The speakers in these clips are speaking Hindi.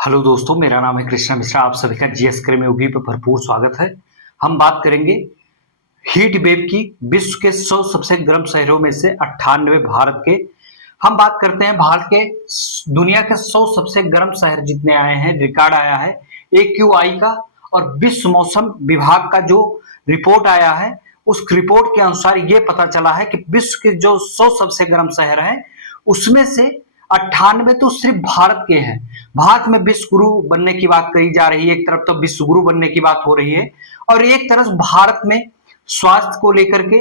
हेलो दोस्तों, मेरा नाम है कृष्णा मिश्रा। आप सभी का जीएस कर्मयोगी पर भरपूर स्वागत है। हम बात करेंगे हीट वेव की। विश्व के 100 सबसे गर्म शहरों में से 98 भारत के। हम बात करते हैं भारत के दुनिया के 100 सबसे गर्म शहर जितने आए हैं, रिकॉर्ड आया है एक्यूआई का। और विश्व मौसम विभाग का जो रिपोर्ट आया है, उस रिपोर्ट के अनुसार ये पता चला है कि विश्व के जो 100 सबसे गर्म शहर हैं, उसमें से 98 तो सिर्फ भारत के हैं। भारत में विश्व गुरु बनने की बात कही जा रही है। एक तरफ तो विश्व गुरु बनने की बात हो रही है, और एक तरफ भारत में स्वास्थ्य को लेकर के,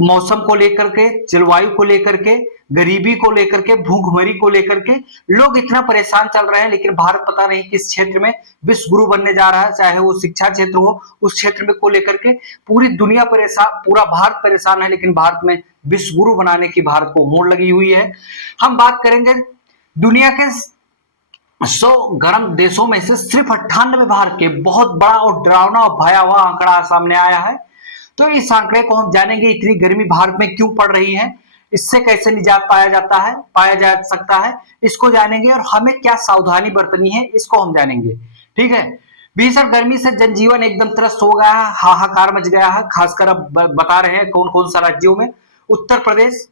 मौसम को लेकर के, जलवायु को लेकर के, गरीबी को लेकर के, भूखमरी को लेकर के लोग इतना परेशान चल रहे हैं। लेकिन भारत पता नहीं किस क्षेत्र में विश्व गुरु बनने जा रहा है, चाहे वो शिक्षा क्षेत्र हो, उस क्षेत्र में को लेकर के पूरी दुनिया परेशान, पूरा भारत परेशान है। लेकिन भारत में विश्व गुरु बनाने की भारत को मोड़ लगी हुई है। हम बात करेंगे दुनिया के 100 गर्म देशों में से सिर्फ 98 भारत के। बहुत बड़ा और डरावना और भयावह आंकड़ा सामने आया है। तो इस आंकड़े को हम जानेंगे, इतनी गर्मी भारत में क्यों पड़ रही है, इससे कैसे निजात पाया जा सकता है, इसको जानेंगे। और हमें क्या सावधानी बरतनी है, इसको हम जानेंगे। ठीक है। भीषण गर्मी से जनजीवन एकदम त्रस्त हो गया है, हाहाकार मच गया है। खासकर अब बता रहे हैं कौन कौन सा राज्यों में: उत्तर प्रदेश,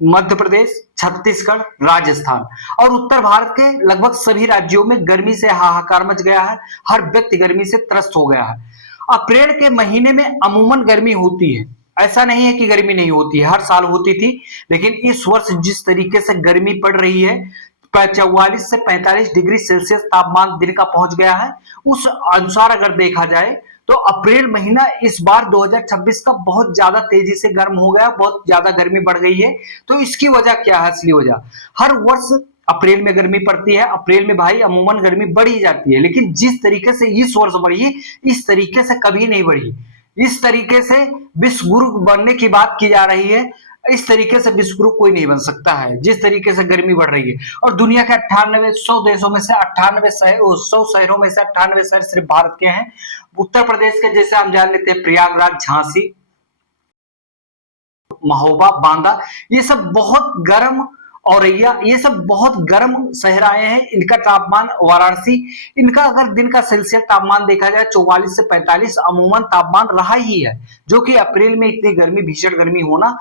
मध्य प्रदेश, छत्तीसगढ़, राजस्थान। और उत्तर भारत के लगभग सभी राज्यों में गर्मी से हाहाकार मच गया है। हर व्यक्ति गर्मी से त्रस्त हो गया है। अप्रैल के महीने में अमूमन गर्मी होती है, ऐसा नहीं है कि गर्मी नहीं होती है, हर साल होती थी। लेकिन इस वर्ष जिस तरीके से गर्मी पड़ रही है, 44 से 45 डिग्री सेल्सियस तापमान दिन का पहुंच गया है। उस अनुसार अगर देखा जाए तो अप्रैल महीना इस बार 2026 का बहुत ज्यादा तेजी से गर्म हो गया, बहुत ज्यादा गर्मी बढ़ गई है। तो इसकी वजह क्या है? असली वजह, हर वर्ष अप्रैल में गर्मी पड़ती है। अप्रैल में भाई अमूमन गर्मी बढ़ी जाती है, लेकिन जिस तरीके से इस वर्ष बढ़ी, इस तरीके से कभी नहीं बढ़ी। इस तरीके से विश्व गुरु बनने की बात की जा रही है, इस तरीके से विश्व गुरु कोई नहीं बन सकता है जिस तरीके से गर्मी बढ़ रही है। और दुनिया के 98 100 देशों में से 98 शहर, 100 शहरों में से 98 शहर सिर्फ भारत के हैं। उत्तर प्रदेश के जैसे हम जान लेते हैं प्रयागराज, झांसी, महोबा, बांदा, ये सब बहुत गर्म, औरैया, ये सब बहुत गर्म शहर आए हैं। इनका तापमान, वाराणसी, इनका अगर दिन का सेल्सियस तापमान देखा जाए 44 से 45 अमूमन तापमान रहा ही है। जो कि अप्रैल में इतनी गर्मी, भीषण गर्मी होना,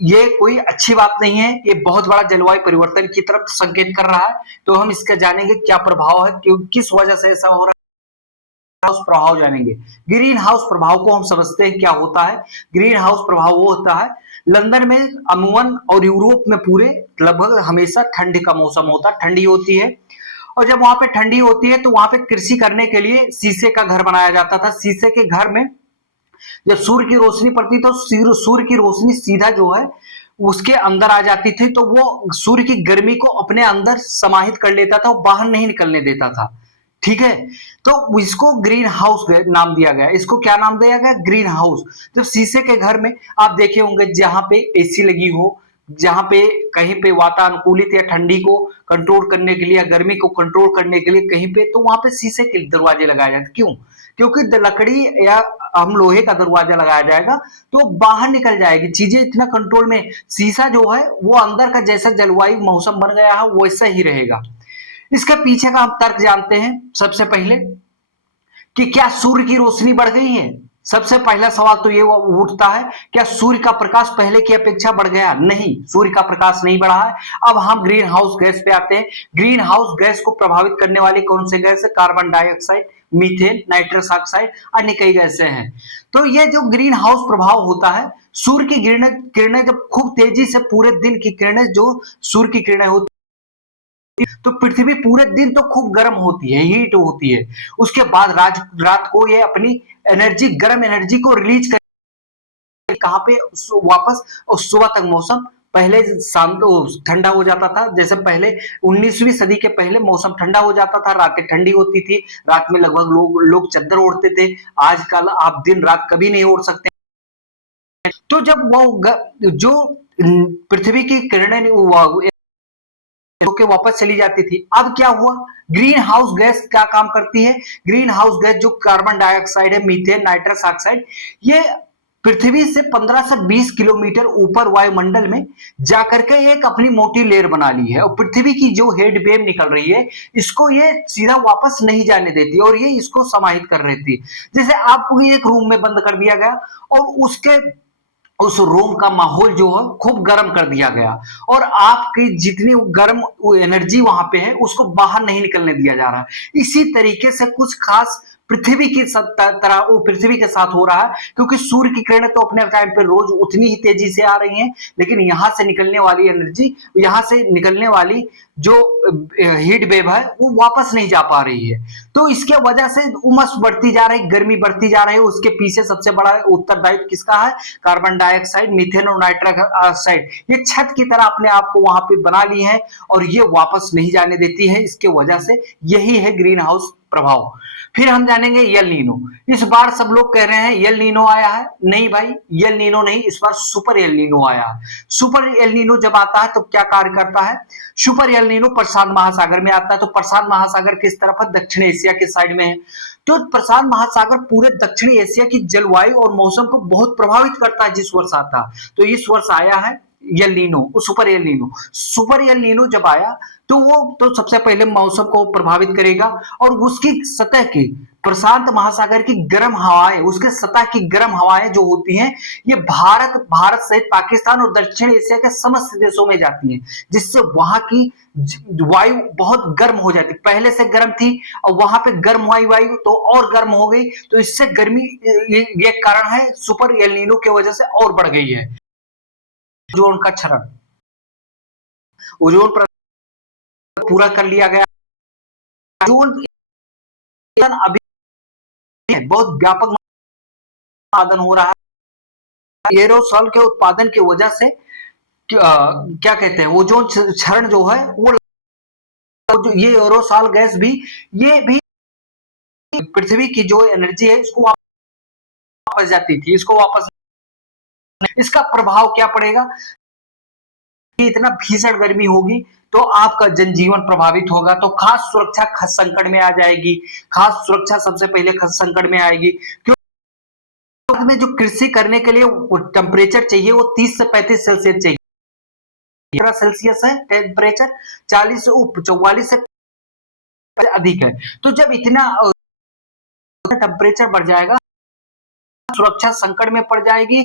ये कोई अच्छी बात नहीं है। ये बहुत बड़ा जलवायु परिवर्तन की तरफ संकेत कर रहा है। तो हम इसका जानेंगे क्या प्रभाव है, क्यों, किस वजह से ऐसा हो रहा है। हाउस प्रभाव जानेंगे। ग्रीन हाउस प्रभाव को हम समझते हैं क्या होता है। ग्रीन हाउस प्रभाव वो होता है, लंदन में अमूमन और यूरोप में पूरे लगभग हमेशा ठंड का मौसम होता है, ठंडी होती है। और जब वहां पे ठंडी होती है तो वहां पे कृषि करने के लिए शीशे का घर बनाया जाता था। शीशे के घर में जब सूर्य की रोशनी पड़ती तो सूर्य की रोशनी सीधा जो है उसके अंदर आ जाती थी, तो वो सूर्य की गर्मी को अपने अंदर समाहित कर लेता था, वो बाहर नहीं निकलने देता था। ठीक है। तो इसको ग्रीन हाउस नाम दिया गया। इसको क्या नाम दिया गया? Green house. जब शीशे के घर में आप देखे होंगे जहां पे एसी लगी हो, जहां पे कहीं पे वातानुकूलित या ठंडी को कंट्रोल करने के लिए या गर्मी को कंट्रोल करने के लिए कहीं पे, तो वहां पे शीशे के दरवाजे लगाए जाते। क्यों? क्योंकि लकड़ी या हम लोहे का दरवाजा लगाया जाएगा तो बाहर निकल जाएगी चीजें, इतना कंट्रोल में। शीशा जो है वो अंदर का जैसा जलवायु मौसम बन गया है वैसा ही रहेगा। इसके पीछे का हम तर्क जानते हैं सबसे पहले कि क्या सूर्य की रोशनी बढ़ गई है। सबसे पहला सवाल तो ये उठता है, क्या सूर्य का प्रकाश पहले की अपेक्षा बढ़ गया? नहीं, सूर्य का प्रकाश नहीं बढ़ा है। अब हम ग्रीन हाउस गैस पे आते हैं। ग्रीन हाउस गैस को प्रभावित करने वाली कौन से गैस है? Carbon dioxide, methane, nitrous oxide, अन्य कई गैसें हैं। तो ये जो ग्रीन हाउस प्रभाव होता है, सूर्य की किरणें जब खूब तेजी से पूरे दिन की किरणें, जो सूर्य की किरणें होती, तो पृथ्वी पूरे दिन तो खूब गर्म होती है, हीट होती है। उसके बाद रात को ये अपनी एनर्जी, गर्म एनर्जी को रिलीज कर कहां पे? वापस। और सुबह तक मौसम पहले शाम को ठंडा हो जाता था। जैसे पहले 19वीं सदी के पहले मौसम ठंडा हो जाता था, रातें ठंडी होती थी, रात में लगभग लोग चादर ओढ़ते थे। आजकल आप दिन रात कभी नहीं ओढ़ सकते। तो जब वो जो पृथ्वी की किरणें होके वापस चली जाती थी, अब क्या हुआ? ग्रीन हाउस गैस क्या काम करती है? ग्रीन हाउस गैस जो कार्बन डाइऑक्साइड है, मीथेन, नाइट्रस ऑक्साइड, ये पृथ्वी से 15 से 20 किलोमीटर ऊपर वायुमंडल में जाकर के एक अपनी मोटी लेयर बना ली है, और पृथ्वी की जो हेड वेव निकल रही है इसको ये सीधा वापस नहीं जाने देती और ये इसको समाहित कर रही थी। जैसे आपको एक रूम में बंद कर दिया गया और उस रूम का माहौल जो है खूब गर्म कर दिया गया, और आपकी जितनी गर्म एनर्जी वहां पे है उसको बाहर नहीं निकलने दिया जा रहा है। इसी तरीके से कुछ खास पृथ्वी की तरह वो पृथ्वी के साथ हो रहा है, क्योंकि सूर्य की किरणें तो अपने टाइम पे रोज उतनी ही तेजी से आ रही हैं, लेकिन यहां से निकलने वाली एनर्जी, यहां से निकलने वाली जो हीट वेव है वो वापस नहीं जा पा रही है। तो इसके वजह से उमस बढ़ती जा रही, गर्मी बढ़ती जा रही है। उसके पीछे सबसे बड़ा उत्तरदायित्व किसका है? कार्बन डाइऑक्साइड, मीथेन और नाइट्रस ऑक्साइड। ये छत की तरह अपने आप को वहां पे बना ली है और ये वापस नहीं जाने देती है। इसके वजह से यही है ग्रीन हाउस प्रभाव। फिर हम जानेंगे यल नीनो। इस बार सब लोग कह रहे हैं यल नीनो आया है। नहीं भाई, यल नीनो नहीं, इस बार सुपर यल नीनो आया है। सुपर यल नीनो जब आता है तो क्या कार्य करता है? सुपर यल नीनो प्रशांत महासागर में आता है। तो प्रशांत महासागर किस तरफ है? दक्षिण एशिया के साइड में है। तो प्रशांत महासागर पूरे दक्षिणी एशिया की जलवायु और मौसम को बहुत प्रभावित करता है जिस वर्ष आता है। तो इस वर्ष आया है यल नीनो, सुपर यल नीनो। सुपर यल नीनो जब आया तो वो तो सबसे पहले मौसम को प्रभावित करेगा, और उसकी सतह की, प्रशांत महासागर की गर्म हवाएं, उसके सतह की गर्म हवाएं जो होती हैं ये भारत सहित पाकिस्तान और दक्षिण एशिया के समस्त देशों में जाती हैं, जिससे वहां की वायु बहुत गर्म हो जाती। पहले से गर्म थी और वहां पे गर्म वायु तो और गर्म हो गई। तो इससे गर्मी, ये कारण है सुपर एल नीनो की वजह से और बढ़ गई है। ओजोन का क्षरण, ओजोन पूरा कर लिया गया। ओजोन अभी बहुत व्यापक उत्पादन हो रहा है। एरोसोल के उत्पादन की वजह से क्या कहते हैं, ओजोन क्षरण जो है वो, ये एरोसोल गैस भी, ये भी पृथ्वी की जो एनर्जी है इसको वापस जाती थी, इसको वापस, इसका प्रभाव क्या पड़ेगा? इतना भीषण गर्मी होगी तो आपका जनजीवन प्रभावित होगा। तो खास सुरक्षा संकट में आ जाएगी। खास सुरक्षा सबसे पहले संकट में आएगी, क्योंकि में जो कृषि करने के लिए टेम्परेचर चाहिए वो 30 से 35 सेल्सियस चाहिए। सेल्सियस है टेम्परेचर, 40 से 44 से अधिक है। तो जब इतना टेम्परेचर बढ़ जाएगा, सुरक्षा संकट में पड़ जाएगी।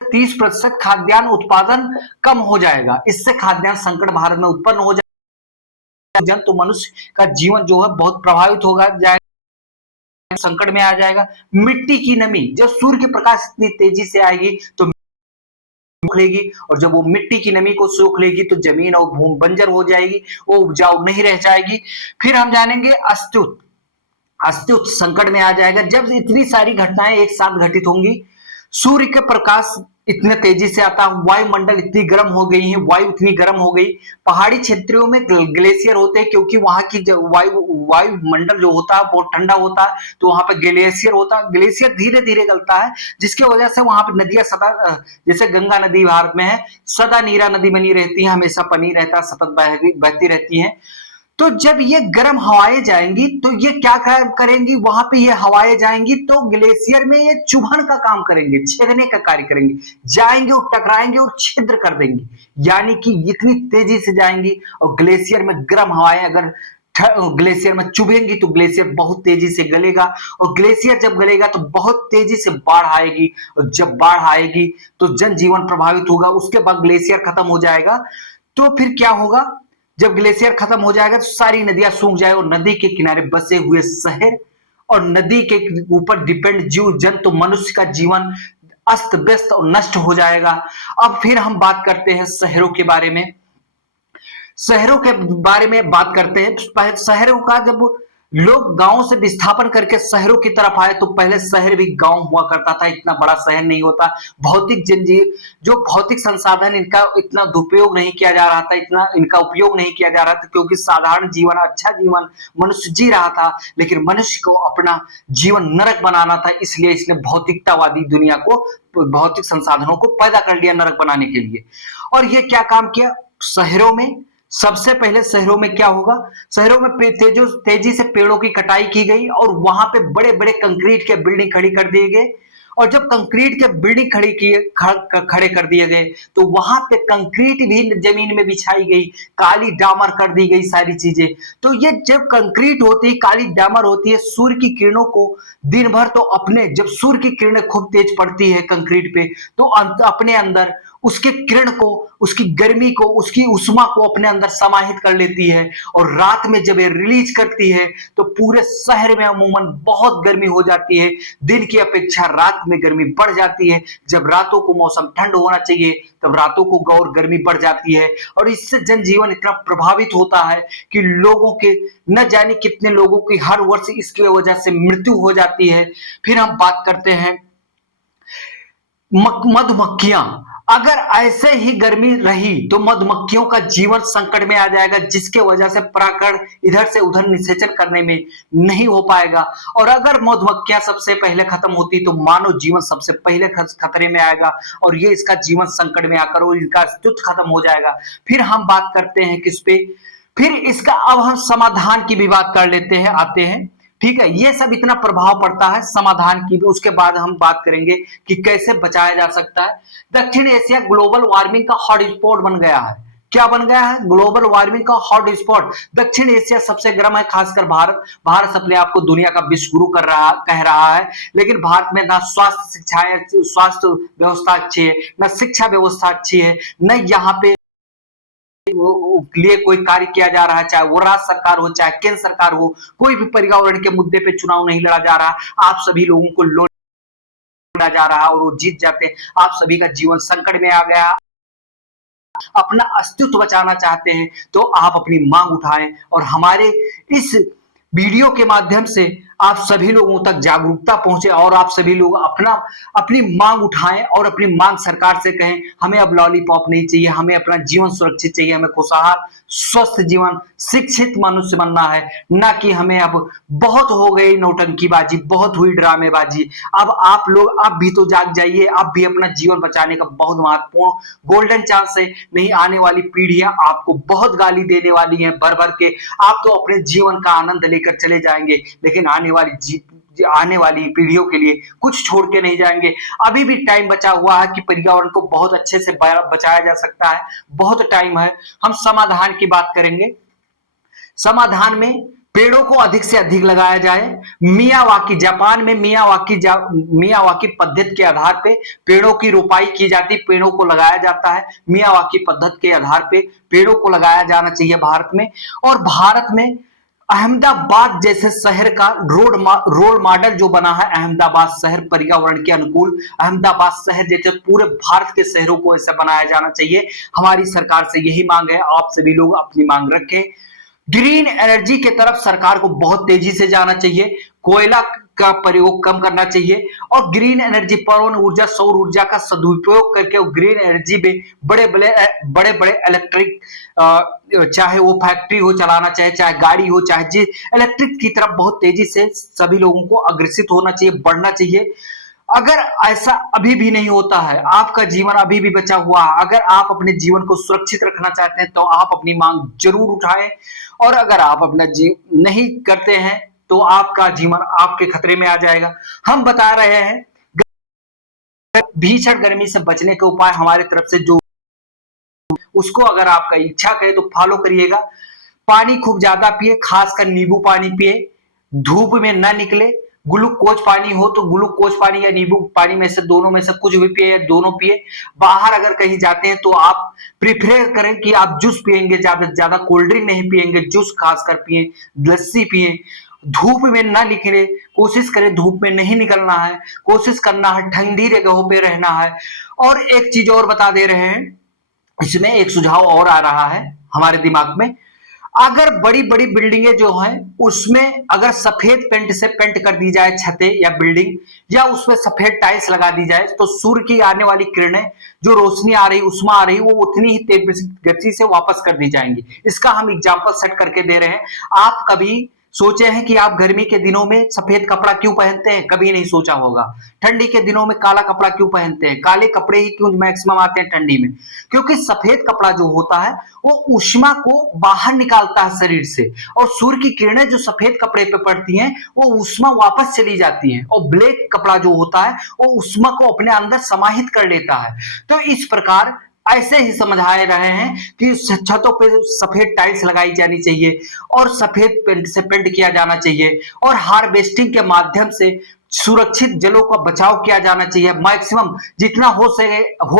30% खाद्यान्न उत्पादन कम हो जाएगा। इससे खाद्यान्न संकट भारत में उत्पन्न हो जाएगा। जंतु मनुष्य का जीवन जो है बहुत प्रभावित होगा जाएगा, संकट में आ जाएगा। मिट्टी की नमी, जब सूर्य की प्रकाश इतनी तेजी से आएगी तो सूख लेगी, और जब वो मिट्टी की नमी को सूख लेगी तो जमीन और भूमि बंजर हो जाएगी, वो उपजाऊ नहीं रह जाएगी। फिर हम जानेंगे अस्तित्व संकट में आ जाएगा। जब इतनी सारी घटनाएं एक साथ घटित होंगी, सूर्य के प्रकाश इतने तेजी से आता, वायुमंडल इतनी गर्म हो गई है, वायु इतनी गर्म हो गई। पहाड़ी क्षेत्रों में ग्लेशियर होते हैं, क्योंकि वहां की वायुमंडल जो होता है वो ठंडा होता है, तो वहां पे ग्लेशियर होता है। ग्लेशियर धीरे धीरे गलता है, जिसकी वजह से वहां पे नदियां सदा, जैसे गंगा नदी भारत में है, सदा नीरा नदी बनी रहती है, हमेशा पानी रहता है, सतत बहती रहती है। तो जब ये गर्म हवाएं जाएंगी तो ये क्या करेंगी, वहां पे ये हवाएं जाएंगी तो ग्लेशियर में ये चुभन का काम करेंगे, छेदने का कार्य करेंगे, जाएंगे और टकराएंगे और छिद्र कर देंगे। यानी कि इतनी तेजी से जाएंगी, और ग्लेशियर में गर्म हवाएं अगर ग्लेशियर में चुभेंगी तो ग्लेशियर बहुत तेजी से गलेगा, और ग्लेशियर जब गलेगा तो बहुत तेजी से बाढ़ आएगी, और जब बाढ़ आएगी तो जनजीवन प्रभावित होगा। उसके बाद ग्लेशियर खत्म हो जाएगा तो फिर क्या होगा? जब ग्लेशियर खत्म हो जाएगा तो सारी नदियां सूख जाए, और नदी के किनारे बसे हुए शहर और नदी के ऊपर डिपेंड जीव जंतु मनुष्य का जीवन अस्त व्यस्त और नष्ट हो जाएगा। अब फिर हम बात करते हैं शहरों के बारे में। शहरों के बारे में बात करते हैं। शहरों का जब लोग गांव से विस्थापन करके शहरों की तरफ आए तो पहले शहर भी गांव हुआ करता था, इतना बड़ा शहर नहीं होता। भौतिक जंजीर, जो भौतिक संसाधन इनका इतना दुरुपयोग नहीं किया जा रहा था, इतना इनका उपयोग नहीं किया जा रहा था, क्योंकि साधारण जीवन, अच्छा जीवन मनुष्य जी रहा था। लेकिन मनुष्य को अपना जीवन नरक बनाना था, इसलिए इसने भौतिकतावादी दुनिया को, भौतिक संसाधनों को पैदा कर लिया नरक बनाने के लिए। और ये क्या काम किया? शहरों में सबसे पहले शहरों में क्या होगा, शहरों में तेजी से पेड़ों की कटाई की गई और वहां पे बड़े बड़े कंक्रीट के बिल्डिंग खड़ी कर दिए गए। और जब कंक्रीट के बिल्डिंग खड़े कर दिए गए तो वहां पे कंक्रीट भी जमीन में बिछाई गई, काली डामर कर दी गई सारी चीजें। तो ये जब कंक्रीट होती है, काली डामर होती है, सूर्य की किरणों को दिन भर तो अपने, जब सूर्य की किरणें खूब तेज पड़ती है कंक्रीट पे तो अपने अंदर उसके किरण को, उसकी गर्मी को, उसकी उष्मा को अपने अंदर समाहित कर लेती है। और रात में जब ये रिलीज करती है तो पूरे शहर में अमूमन बहुत गर्मी हो जाती है। दिन की अपेक्षा रात में गर्मी बढ़ जाती है। जब रातों को मौसम ठंड होना चाहिए तब रातों को और गर्मी बढ़ जाती है। और इससे जनजीवन इतना प्रभावित होता है कि लोगों के न जाने कितने लोगों की हर वर्ष इसकी वजह से मृत्यु हो जाती है। फिर हम बात करते हैं मधुमक्खियां। अगर ऐसे ही गर्मी रही तो मधुमक्खियों का जीवन संकट में आ जाएगा, जिसके वजह से परागण इधर से उधर निषेचन करने में नहीं हो पाएगा। और अगर मधुमक्खियां सबसे पहले खत्म होती तो मानव जीवन सबसे पहले खतरे में आएगा और ये इसका जीवन संकट में आकर और इनका अस्तित्व खत्म हो जाएगा। फिर हम बात करते हैं किस पे, फिर इसका अब हम समाधान की भी बात कर लेते हैं, आते हैं। ठीक है, ये सब इतना प्रभाव पड़ता है समाधान की भी, उसके बाद हम बात करेंगे कि कैसे बचाया जा सकता है। दक्षिण एशिया ग्लोबल वार्मिंग का हॉटस्पॉट बन गया है। क्या बन गया है? ग्लोबल वार्मिंग का हॉटस्पॉट। दक्षिण एशिया सबसे गर्म है, खासकर भारत अपने आप को दुनिया का विश्व गुरु कह रहा है, लेकिन भारत में ना स्वास्थ्य व्यवस्था अच्छी है, ना शिक्षा व्यवस्था अच्छी है, न यहाँ पे लिए कोई कार्य किया जा रहा है, चाहे वो राज्य सरकार हो चाहे केंद्र सरकार हो। कोई भी पर्यावरण के मुद्दे पे चुनाव नहीं लड़ा जा रहा। आप सभी लोगों को लड़ा जा रहा और वो जीत जाते हैं। आप सभी का जीवन संकट में आ गया। अपना अस्तित्व बचाना चाहते हैं तो आप अपनी मांग उठाएं और हमारे इस वीडियो के माध्यम से आप सभी लोगों तक जागरूकता पहुंचे और आप सभी लोग अपनी मांग उठाएं और अपनी मांग सरकार से कहें। हमें अब लॉलीपॉप नहीं चाहिए, हमें अपना जीवन सुरक्षित चाहिए, हमें खुशहाल स्वस्थ जीवन शिक्षित मनुष्य बनना है, ना कि हमें अब बहुत हो गई नौटंकीबाजी, बहुत हुई ड्रामेबाजी। अब आप लोग अब भी तो जाग जाइए, अब भी अपना जीवन बचाने का बहुत महत्वपूर्ण गोल्डन चांस है। नहीं आने वाली पीढ़ियां आपको बहुत गाली देने वाली हैं भर भर के। आप तो अपने जीवन का आनंद लेकर चले जाएंगे, लेकिन आने वाली पीढ़ियों के लिए कुछ छोड़ के नहीं जाएंगे। अभी भी टाइम बचा हुआ है कि पर्यावरण को बहुत अच्छे से बचाया जा सकता है, बहुत टाइम है। हम समाधान की बात करेंगे। समाधान में पेड़ों को अधिक से अधिक लगाया जाए। मियावाकी, जापान में मियावाकी पद्धति के आधार पे पेड़ों की रोपाई की जाती, पेड़ों को लगाया जाता है। मियावाकी पद्धति के आधार पे पेड़ों को लगाया जाना चाहिए भारत में। और भारत में अहमदाबाद जैसे शहर का रोल मॉडल जो बना है, अहमदाबाद शहर पर्यावरण के अनुकूल, अहमदाबाद शहर जैसे पूरे भारत के शहरों को ऐसा बनाया जाना चाहिए। हमारी सरकार से यही मांग है, आप सभी लोग अपनी मांग रखें। ग्रीन एनर्जी की तरफ सरकार को बहुत तेजी से जाना चाहिए, कोयला का प्रयोग कम करना चाहिए और ग्रीन एनर्जी, पवन ऊर्जा, सौर ऊर्जा का सदुपयोग करके ग्रीन एनर्जी में बड़े बड़े इलेक्ट्रिक, चाहे वो फैक्ट्री हो चलाना चाहे गाड़ी हो, चाहे जी इलेक्ट्रिक की तरफ बहुत तेजी से सभी लोगों को अग्रसित होना चाहिए, बढ़ना चाहिए। अगर ऐसा अभी भी नहीं होता है, आपका जीवन अभी भी बचा हुआ है, अगर आप अपने जीवन को सुरक्षित रखना चाहते हैं तो आप अपनी मांग जरूर उठाएं। और अगर आप अपना जीवन नहीं करते हैं तो आपका जीवन आपके खतरे में आ जाएगा। हम बता रहे हैं भीषण गर्मी से बचने के उपाय हमारी तरफ से, जो उसको अगर आपका इच्छा करे तो फॉलो करिएगा। पानी खूब ज्यादा पिए, खासकर नींबू पानी पिए, धूप में ना निकले, ग्लूकोज पानी हो तो ग्लूकोज पानी या नींबू पानी में से दोनों में से कुछ भी पिए, दोनों पिए। बाहर अगर कहीं जाते हैं तो आप प्रिफर करें कि आप जूस पिएंगे, ज्यादा कोल्ड ड्रिंक नहीं पिएंगे, जूस खासकर पिए, लस्सी पिए। धूप में ना निकले, कोशिश करें धूप में नहीं निकलना है, कोशिश करना है ठंडी जगहों पे रहना है। और एक चीज और बता दे रहे हैं, इसमें एक सुझाव और आ रहा है हमारे दिमाग में। अगर बड़ी बड़ी बिल्डिंगें जो हैं उसमें अगर सफेद पेंट से पेंट कर दी जाए छतें या बिल्डिंग, या उसमें सफेद टाइल्स लगा दी जाए तो सूर्य की आने वाली किरणें, जो रोशनी आ रही, उष्मा आ रही, वो उतनी ही तेज गति से वापस कर दी जाएंगी। इसका हम एग्जांपल सेट करके दे रहे हैं। आप कभी सोचे हैं कि आप गर्मी के दिनों में सफेद कपड़ा क्यों पहनते हैं? कभी नहीं सोचा होगा। ठंडी के दिनों में काला कपड़ा क्यों पहनते हैं? काले कपड़े ही क्यों मैक्सिमम आते हैं ठंडी में? क्योंकि सफेद कपड़ा जो होता है वो ऊष्मा को बाहर निकालता है शरीर से, और सूर्य की किरणें जो सफेद कपड़े पे पड़ती हैं वो ऊष्मा वापस चली जाती हैं, और ब्लैक कपड़ा जो होता है वो ऊष्मा को अपने अंदर समाहित कर लेता है। तो इस प्रकार ऐसे ही समझाए रहे हैं कि छतों पे सफेद टाइल्स लगाई जानी चाहिए और सफेद पेंट से पेंट किया जाना चाहिए, और हार्वेस्टिंग के माध्यम से सुरक्षित जलों का बचाव किया जाना चाहिए। मैक्सिमम जितना हो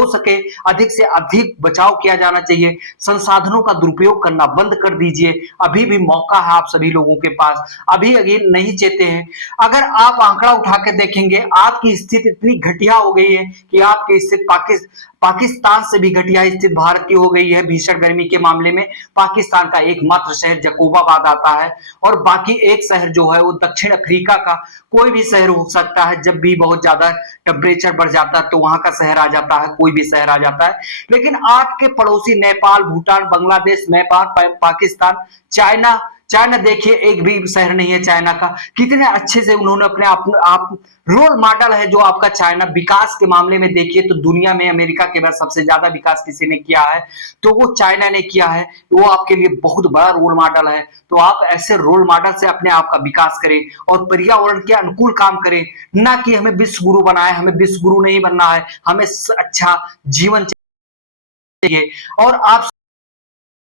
सके अधिक से अधिक बचाव किया जाना चाहिए। संसाधनों का दुरुपयोग करना बंद कर दीजिए। अभी भी मौका है आप सभी लोगों के पास, अभी अगर नहीं चेते हैं। अगर आप आंकड़ा उठा के देखेंगे, आपकी स्थिति इतनी घटिया हो गई है कि आपकी स्थिति पाकिस्तान से भी घटिया स्थिति भारत की हो गई है। भीषण गर्मी के मामले में पाकिस्तान का एकमात्र शहर जकोबाबाद आता है, और बाकी एक शहर जो है वो दक्षिण अफ्रीका का कोई भी शहर हो सकता है। जब भी बहुत ज्यादा टेम्परेचर बढ़ जाता है तो वहां का शहर आ जाता है, कोई भी शहर आ जाता है। लेकिन आपके पड़ोसी नेपाल, भूटान, बांग्लादेश, नेपाल, पाकिस्तान, चाइना, चाइना देखिए एक भी शहर नहीं है चाइना का। कितने अच्छे से उन्होंने अपने आप रोल मॉडल है जो आपका चाइना। विकास के मामले में देखिए तो दुनिया में अमेरिका के बाद सबसे ज्यादा विकास किसी ने किया है तो वो चाइना ने किया है। वो आपके लिए बहुत बड़ा रोल मॉडल है। तो आप ऐसे रोल मॉडल से अपने आप का विकास करें और पर्यावरण के अनुकूल काम करें, ना कि हमें विश्व गुरु बनाए। हमें विश्व गुरु नहीं बनना है, हमें अच्छा जीवन चाहिए। और आप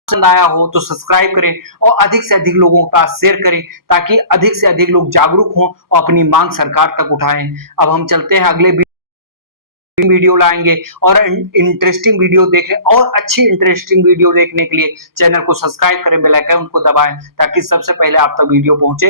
पसंद आया हो तो सब्सक्राइब करें और अधिक से अधिक लोगों का शेयर करें, ताकि अधिक से अधिक लोग जागरूक हों और अपनी मांग सरकार तक उठाएं। अब हम चलते हैं, अगले वीडियो लाएंगे और इंटरेस्टिंग वीडियो देखने और अच्छी इंटरेस्टिंग वीडियो देखने के लिए चैनल को सब्सक्राइब करें, बेल आइकन को दबाएं, ताकि सबसे पहले आप तक वीडियो पहुंचे।